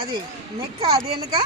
అది నెక్క అది వెనుక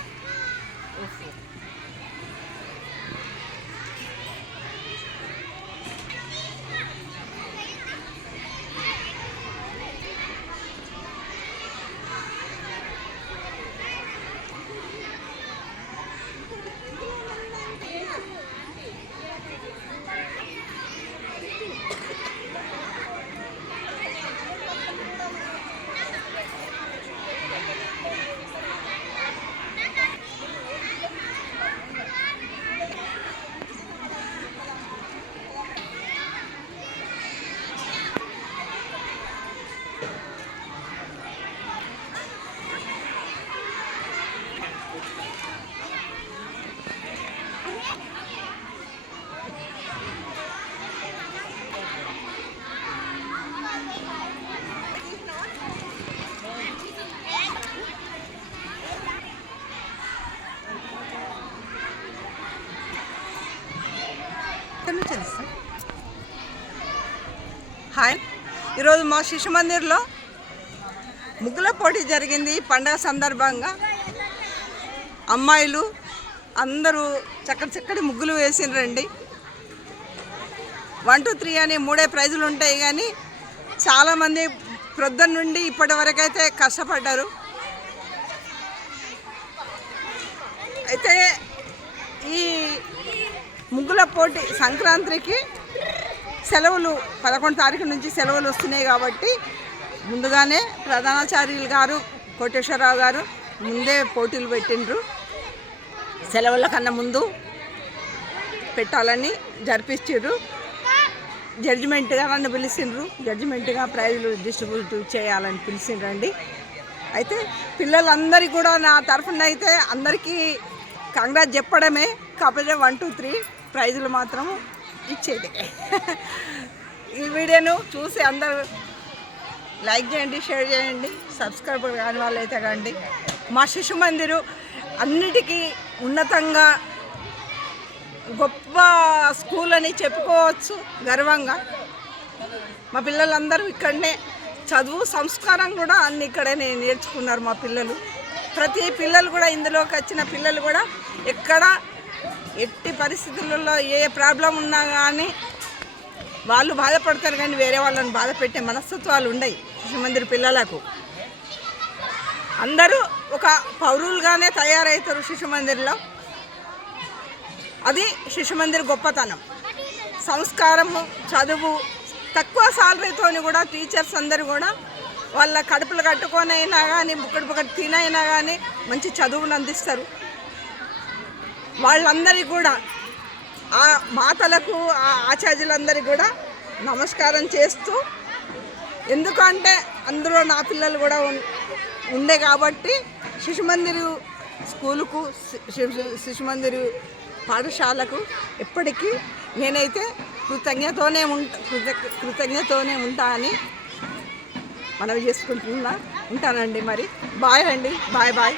హాయ్, ఈరోజు మా శిశు మందిర్లో ముగ్గుల పోటీ జరిగింది. పండగ సందర్భంగా అమ్మాయిలు అందరూ చక్కటి ముగ్గులు వేసిండ్రండి. 1, 2, 3 అని 3 ప్రైజులు ఉంటాయి. కానీ చాలామంది ప్రొద్దున నుండి ఇప్పటి వరకైతే కష్టపడ్డారు. అయితే ఈ ముగ్గుల పోటీ సంక్రాంతికి సెలవులు 11 తారీఖు నుంచి సెలవులు వస్తున్నాయి. కాబట్టి ముందుగానే ప్రధానాచార్యులు గారు కోటేశ్వరరావు గారు ముందే పోటీలు పెట్టిండ్రు. సెలవుల కన్నా ముందు పెట్టాలని జరిపించారు. జడ్జిమెంట్గా నన్ను పిలిచిండ్రు. జడ్జిమెంట్గా ప్రైజులు డిస్ట్రిబ్యూట్ చేయాలని పిలిచిండ్రండి. అయితే పిల్లలందరికీ కూడా నా తరఫున అయితే అందరికీ కంగ్రాట్స్ చెప్పడమే. కాకపోతే 1, 2, 3 ప్రైజులు మాత్రం ఇచ్చేది. ఈ వీడియోను చూసి అందరూ లైక్ చేయండి, షేర్ చేయండి. సబ్స్క్రైబ్ కాని వాళ్ళు అయితే కండి. మా శిశు మందిరు అన్నిటికీ ఉన్నతంగా గొప్ప స్కూల్ అని చెప్పుకోవచ్చు గర్వంగా. మా పిల్లలందరూ ఇక్కడనే చదువు సంస్కారం కూడా అన్ని ఇక్కడే నేర్చుకున్నారు మా పిల్లలు. ప్రతి పిల్లలు కూడా ఇందులోకి వచ్చిన పిల్లలు కూడా ఎక్కడ ఎట్టి పరిస్థితులలో ఏ ప్రాబ్లం ఉన్నా కానీ వాళ్ళు బాధపడతారు. కానీ వేరే వాళ్ళని బాధ పెట్టే మనస్తత్వాలు ఉన్నాయి శిశు మందిర్ పిల్లలకు. అందరూ ఒక పౌరులుగానే తయారవుతారు శిశు మందిర్లో. అది శిశు మందిర్ గొప్పతనం. సంస్కారము, చదువు, తక్కువ సాలరీతో కూడా టీచర్స్ అందరూ కూడా వాళ్ళ కడుపులు కట్టుకొని అయినా కానీ బుక్కడు తినైనా కానీ మంచి చదువును అందిస్తారు. వాళ్ళందరికీ కూడా ఆ మాతలకు, ఆ ఆచార్యులందరికీ కూడా నమస్కారం చేస్తూ, ఎందుకంటే అందులో నా పిల్లలు కూడా ఉండే కాబట్టి శిశు మందిర్ స్కూలుకు, శిశుమందిర్ పాఠశాలకు ఎప్పటికీ నేనైతే కృతజ్ఞతతోనే ఉంటా అని మనవి చేసుకుంటున్నా. ఉంటానండి. మరి బాయ్ అండి. బాయ్.